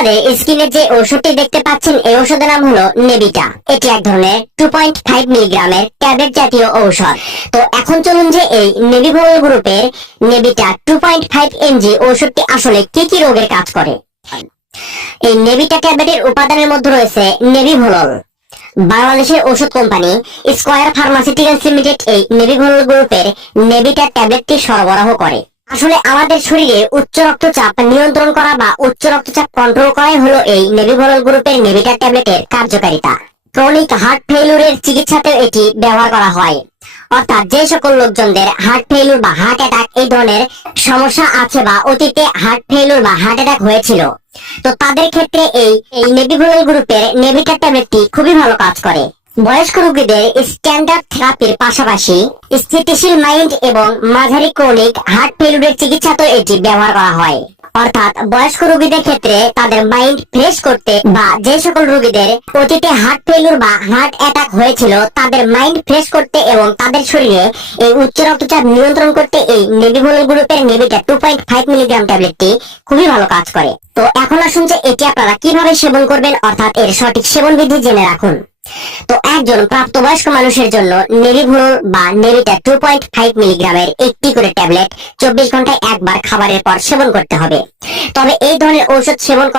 আপনাদের স্ক্রিনে যে ওষুধটি দেখতে পাচ্ছেন এই ওষুধের নাম হলো নেভিটা। এটি এক ধরনের 2.5 মিলিগ্রামের ট্যাবলেট জাতীয় ঔষধ। তো এখন চলুন যে এই নেভিভোল গ্রুপের নেভিটা 2.5 এমজি ওষুধটি আসলে কি কি রোগের কাজ করে। এই নেভিটা ট্যাবলেটের উপাদানের মধ্যে রয়েছে নেভিভোলল। বাংলাদেশের ওষুধ কোম্পানি স্কয়ার ফার্মাসিউটিক্যালস লিমিটেড এই নেভিভোলল গ্রুপের নেভিটা ট্যাবলেটটি সরবরাহ করে। আসলে আমাদের শরীরে উচ্চ রক্তচাপ নিয়ন্ত্রণ করা বা উচ্চ রক্তচাপ কন্ট্রোল করাই হলো এই নেভিভোলল গ্রুপের নেভিটা ট্যাবলেটের কার্যকারিতা। ক্রনিক হার্ট ফেইলিউরের চিকিৎসাতেও এটি ব্যবহার করা হয়। অর্থাৎ যে সকল লোকজনদের হার্ট ফেইলিউর বা হার্ট অ্যাটাক এই ধরনের সমস্যা আছে বা অতীতে হার্ট ফেইলিউর বা হার্ট অ্যাটাক হয়েছিল, তো তাদের ক্ষেত্রে এই নেভিভোলল গ্রুপের নেভিটা ট্যাবলেটটি খুবই ভালো কাজ করে। বয়স্ক রোগীদের স্ট্যান্ডার্ড থেরাপির পাশাপাশি স্থিতিশীল মাইন্ড এবং মাঝারি ক্রনিক হার্ট ফেইলিউরের চিকিৎসাতেও এটি ব্যবহার করা হয়। অর্থাৎ বয়স্ক রোগীদের ক্ষেত্রে তাদের মাইন্ড ফ্রেশ করতে বা যে সকল রোগীদের অতীতে হার্ট ফেইলিউর বা হার্ট অ্যাটাক হয়েছিল তাদের মাইন্ড ফ্রেশ করতে এবং তাদের শরীরে এই উচ্চ রক্তচাপ নিয়ন্ত্রণ করতে এই নেভিভোলল গ্রুপের নেভিটা 2.5 মিলিগ্রাম ট্যাবলেটটি খুবই ভালো কাজ করে। তো এখন আসুন যে এটি আপনারা কিভাবে সেবন করবেন, অর্থাৎ এর সঠিক সেবন বিধি জেনে রাখুন। তো একজন প্রাপ্তবয়স্ক মানুষের জন্য নেভিভোলল বা নেভিটা 2.5 মিলিগ্রামের একটি করে ট্যাবলেট 24 ঘন্টায় একবার খাবারের পর সেবন করতে হবে। তবে এই ধরনের ঔষধ সেবন করা